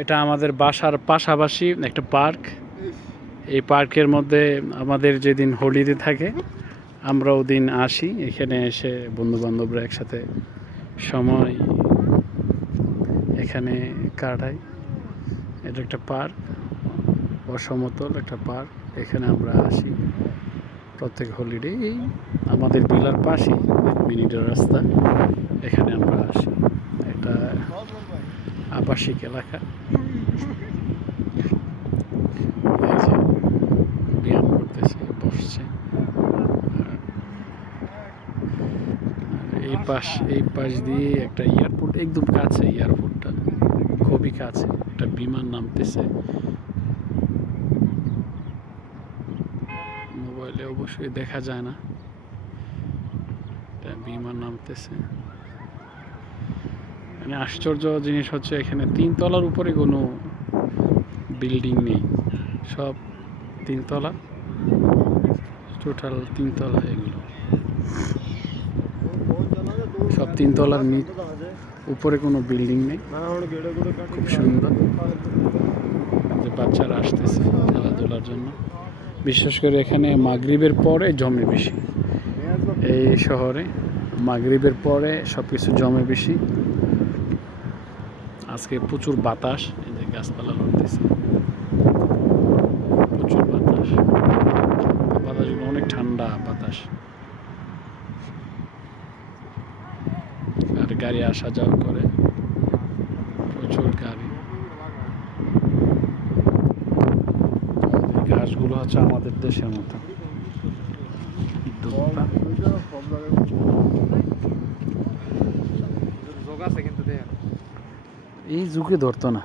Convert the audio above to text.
এটা আমাদের বাসার পাশাপাশি একটা পার্ক। এই পার্কের মধ্যে আমাদের যেদিন হোলিডে থাকে আমরা ওদিন আসি, এখানে এসে বন্ধুবান্ধবরা একসাথে সময় এখানে কাটাই। এটা একটা পার্ক, অসমতল একটা পার্ক। এখানে আমরা আসি প্রত্যেক হলিডে। এই আমাদের বিলার পাশেই 1 মিনিটের রাস্তা, এখানে আমরা আসি। এটা আবাসিক এলাকা। এই যে ব্যায়াম করতেছে, বসছে। এই পাশ দিয়ে একটা এয়ারপোর্ট, একদম কাছে এয়ারপোর্টটা, খুবই কাছে। একটা বিমান নামতেছে, মোবাইলে অবশ্যই দেখা যায় না। একটা বিমান নামতেছে। মানে আশ্চর্য জিনিস হচ্ছে এখানে 3 তলার উপরে কোনো বিল্ডিং নেই, সব 3 তলা, টোটাল 3 তলা। এগুলো সব 3 তলার উপরে কোনো বিল্ডিং নেই। খুব সুন্দর যে বাচ্চারা আসতেছে খেলাধুলার জন্য। বিশেষ করে এখানে মাগরিবের পরে জমে বেশি। এই শহরে মাগরিবের পরে সব কিছু জমে বেশি। আজকে প্রচুর বাতাস, এই যে গাছপালা লড়তেছে, প্রচুর বাতাস। বাতাসগুলো অনেক ঠান্ডা বাতাস, আর গাড়ি আসা যাওয়া করে, প্রচুর গাড়ি। ঘাসগুলো হচ্ছে আমাদের দেশের মতো। এই যুগে ধরতো না।